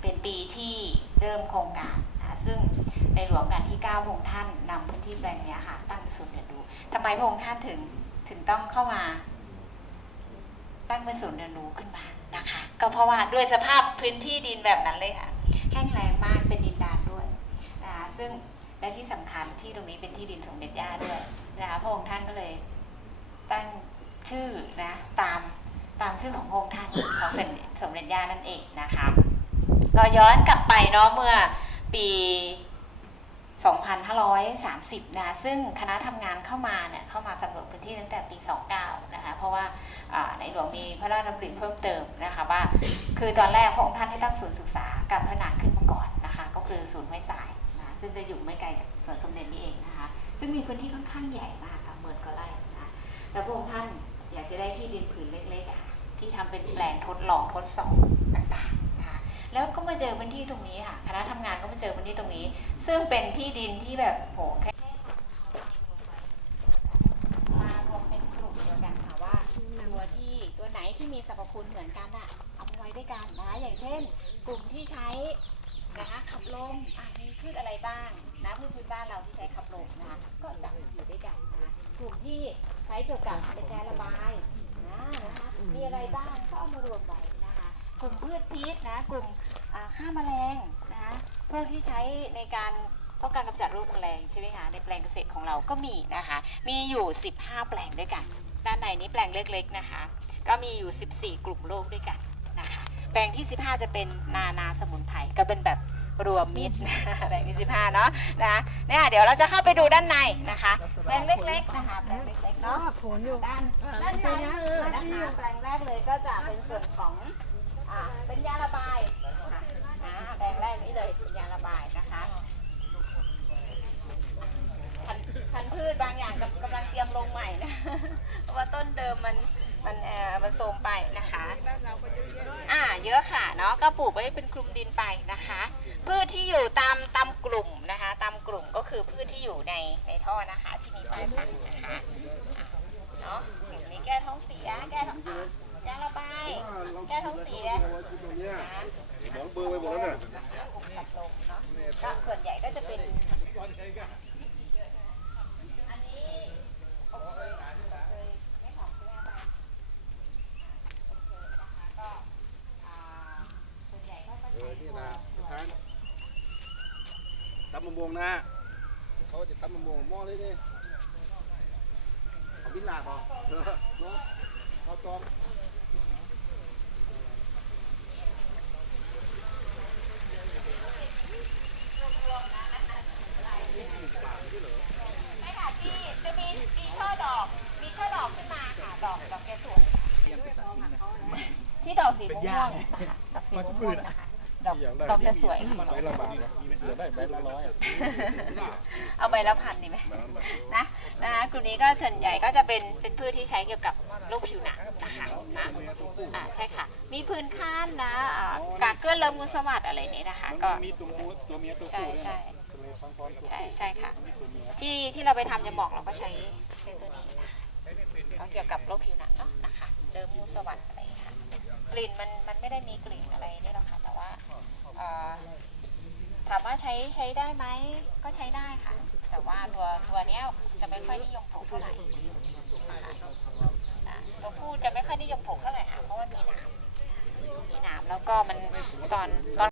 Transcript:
เป็นปีที่เริ่มโครงการนะซึ่งในหลวงการที่ 9 พระองค์ท่านนำพื้นที่แปลงเนี้ยค่ะตั้งเป็นศูนย์เรียนรู้ทำไมพระองค์ท่านถึงถึงต้องเข้ามา ตั้งเป็นศูนย์เรียนรู้ขึ้นมานะคะ ก็เพราะว่าด้วยสภาพพื้นที่ดินแบบนั้นเลยค่ะ แห้งแล้งมากเป็นดินดานด้วยนะคะซึ่งและที่สำคัญที่ตรงนี้เป็นที่ดินสมเด็จย่าด้วยนะคะพระองค์ท่านก็เลยตั้งชื่อนะตามตามชื่อของพระองค์ท่านของสมสมเด็จย่านั่นเองนะคะ ก็ย้อนกลับไปเนาะเมื่อปี 2530 นะซึ่งคณะทำงานเข้ามาเนี่ยเข้ามาสำรวจพื้นที่ตั้งแต่ปี 29 นะคะ เพราะว่าในหลวงมีพระราชดำริเพิ่มเติมนะคะว่า คือตอนแรกพระองค์ท่านให้ตั้งศูนย์ศึกษาการพัฒนาขึ้นมาก่อนนะคะ ก็คือศูนย์ห้สายนะซึ่งจะอยู่ไม่ไกลจากสวนสมเด็จนี่เองนะคะ ซึ่งมีพื้นที่ค่อนข้างใหญ่มากค่ะหมื่นกว่าไร่นะแล้วพระองค์ท่านอยากจะได้ที่ดินผืนเล็กๆที่ทำเป็นแปลงทดลองทดสอบต่างๆ แล้วก็มาเจอพื้นที่ตรงนี้ค่ะคณะทำงานก็มาเจอพื้นที่ตรงนี้ ซึ่งเป็นที่ดินที่แบบโหแค่มารวมเป็นกลุ่มเดียวกันค่ะว่าตัวที่ตัวไหนที่มีสรรพคุณเหมือนกันอะเอามาไว้ด้วยกันนะคะอย่างเช่น กลุ่มที่ใช้นะคะขับลมมีพืชอะไรบ้างนะพืชพื้นบ้านเราที่ใช้ขับลมนะคะก็จับอยู่ด้วยกันนะคะกลุ่มที่ใช้เกี่ยวกับเป็นการระบายนะนะคะมีอะไรบ้างก็เอามารวมไว้ ลุ่มพืชพิษนะกลุ่มอ่าฆ่าแมลงนะคะเพื่อที่ใช้ในการป้องกันกำจัดโรคแมลงใช่ไหมคะในแปลงเกษตรของเราก็มีนะคะ มีอยู่ 15 แปลงด้วยกัน ด้านในนี้แปลงเล็กๆนะคะ ก็มีอยู่ 14 กลุ่มโรคด้วยกันนะคะแปลงที่ 15 จะเป็นนานาสมุนไพรก็เป็นแบบรวมมิตรแปลงที่15เนาะนะเนี่ยเดี๋ยวเราจะเข้าไปดูด้านในนะคะแปลงเล็กๆนะคะแปลงเล็กๆเนาะผลอยู่ด้านด้านซ้ายมือนะคะแปลงแรกเลยก็จะเป็นส่วนของ อ่าเป็นยาระบายค่ะอ่าแปลงแรกนี่เลยเป็นยาระบายนะคะพันธุ์พันธุ์พืชบางอย่างกำกำลังเตรียมลงใหม่นะเพราะว่าต้นเดิมมันมันเอ่อมันโทรมไปนะคะ อ่าเยอะค่ะเนาะก็ปลูกไว้เป็นกลุ่มดินไปนะคะ พืชที่อยู่ตามตามกลุ่มนะคะ ตามกลุ่มก็คือพืชที่อยู่ในในท่อนะคะ ที่มีป้ายปักนะคะอะเนาะอย่างนี้แก้ท้องเสียแก้ท้องอะ ยาระบายแก้ท้องเสียนะคะหมองเบอร์ไปหมดแล้วเนี่ยกลุ่มขับลมเนาะก็ส่วนใหญ่ก็จะเป็นอันนี้โอเคเคยไม่หอมใช่ไหมคะโอเคนะคะก็อ่าส่วนใหญ่เขาก็เอใช้อนี่ตัวนะตัวทานตำมะม่วงนะเขาจะตำมะม่วงหม้อเลยเนี่ยเอาบินลาบเอาเออเนาะเอาตอง ใช่ค่ะที่จะมีมีช่อดอก มีช่อดอกขึ้นมาค่ะ ดอกดอกแกสวยที่ ดอกสีม่วงๆค่ะดอกสีม่วงๆนะคะดอกดอกจะสวยใบละบาทนะเสือได้ใบละร้อยอะเอาใบละพันดีไหมนะนะคะกลุ่มนี้ก็ส่วนใหญ่ก็จะเป็นเป็นพืชที่ใช้เกี่ยวกับโรคผิวหนังนะคะนะอ่าใช่ค่ะ มีพื้นข้านนะอ่ากากเกลือนเลิมงูสวัสดอะไรนี้นะคะ ก็มีตัวผู้ตัวเมียตัวใช่ผู้ด้วยใช่นะเลยฟังพร้อมตัวใช่ใช่ค่ะ ที่ที่เราไปทำยาหมองเราก็ใช้ใช้ตัวนี้นะคะก็เกี่ยวกับโรคผิวหนังเนาะนะคะเดิมมูสวัสดอะไรอย่างเงี้ยค่ะก ลิ่นมันมันไม่ได้มีกลิ่นอะไรนี่หรอกค่ะแต่ว่าถามว่าใช้ใช้ได้ไหมก็ใช้ได้ค่ะ แต่ว่าตัวตัวเนี้ยจะไม่ค่อยนิยมปลูกเท่าไหร่ตัวผู้จะไม่ค่อยนิยมปลูกเท่าไหร่ค่ะเพราะว่ามีหนามมีหนามแล้วก็มันตอนตอน